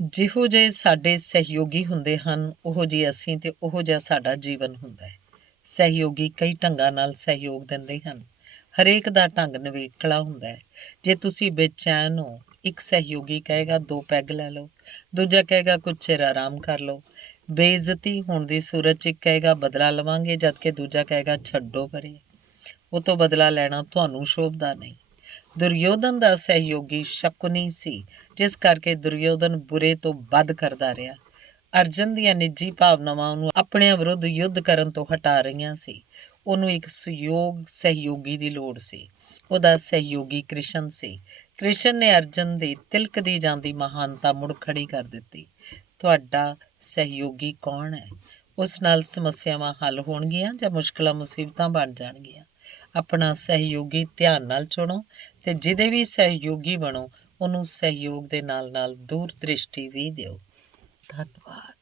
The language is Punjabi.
ਜਿਹੋ ਜਿਹੇ ਸਾਡੇ ਸਹਿਯੋਗੀ ਹੁੰਦੇ ਹਨ, ਉਹੋ ਜਿਹੇ ਅਸੀਂ ਤੇ ਉਹੋ ਜਿਹਾ ਸਾਡਾ ਜੀਵਨ ਹੁੰਦਾ ਹੈ। ਸਹਿਯੋਗੀ ਕਈ ਢੰਗਾਂ ਨਾਲ ਸਹਿਯੋਗ ਦਿੰਦੇ ਹਨ। ਹਰੇਕ ਦਾ ਢੰਗ ਨਿਵੇਕਲਾ ਹੁੰਦਾ ਹੈ। ਜੇ ਤੁਸੀਂ ਬੇਚੈਨ ਹੋ, ਇੱਕ ਸਹਿਯੋਗੀ ਕਹੇਗਾ 2 ਪੈਗ ਲੈ ਲਓ, ਦੂਜਾ ਕਹੇਗਾ ਕੁਝ ਚਿਰ ਆਰਾਮ ਕਰ ਲਓ। ਬੇਇੱਜ਼ਤੀ ਹੋਣ ਦੀ ਸੂਰਤ 'ਚ ਇੱਕ ਕਹੇਗਾ ਬਦਲਾ ਲਵਾਂਗੇ, ਜਦਕਿ ਦੂਜਾ ਕਹੇਗਾ ਛੱਡੋ ਪਰੇ, ਉਹ ਤੋਂ ਬਦਲਾ ਲੈਣਾ ਤੁਹਾਨੂੰ ਸ਼ੋਭਦਾ ਨਹੀਂ। ਦੁਰਯੋਧਨ ਦਾ ਸਹਿਯੋਗੀ ਸ਼ਕੁਨੀ ਸੀ, ਜਿਸ ਕਰਕੇ ਦੁਰਯੋਧਨ ਬੁਰੇ ਤੋਂ ਬਦ ਕਰਦਾ ਰਿਹਾ। ਅਰਜਨ ਦੀਆਂ ਨਿੱਜੀ ਭਾਵਨਾਵਾਂ ਉਹਨੂੰ ਆਪਣੇ ਵਿਰੁੱਧ ਯੁੱਧ ਕਰਨ ਤੋਂ ਹਟਾ ਰਹੀਆਂ ਸੀ। ਉਹਨੂੰ ਇੱਕ ਸਹਿਯੋਗੀ ਦੀ ਲੋੜ ਸੀ। ਉਹਦਾ ਸਹਿਯੋਗੀ ਕ੍ਰਿਸ਼ਨ ਸੀ। ਕ੍ਰਿਸ਼ਨ ਨੇ ਅਰਜਨ ਦੀ ਤਿਲਕਦੀ ਜਾਂਦੀ ਮਹਾਨਤਾ ਮੁੜ ਖੜੀ ਕਰ ਦਿੱਤੀ। ਤੁਹਾਡਾ ਸਹਿਯੋਗੀ ਕੌਣ ਹੈ? ਉਸ ਨਾਲ ਸਮੱਸਿਆਵਾਂ ਹੱਲ ਹੋਣਗੀਆਂ ਜਾਂ ਮੁਸ਼ਕਿਲਾਂ ਮੁਸੀਬਤਾਂ ਬਣ ਜਾਣਗੀਆਂ? ਆਪਣਾ ਸਹਿਯੋਗੀ ਧਿਆਨ ਨਾਲ ਚੁਣੋ ਅਤੇ ਜਿਹਦੇ ਵੀ ਸਹਿਯੋਗੀ ਬਣੋ, ਉਹਨੂੰ ਸਹਿਯੋਗ ਦੇ ਨਾਲ ਨਾਲ ਦੂਰ ਦ੍ਰਿਸ਼ਟੀ ਵੀ ਦਿਓ। ਧੰਨਵਾਦ।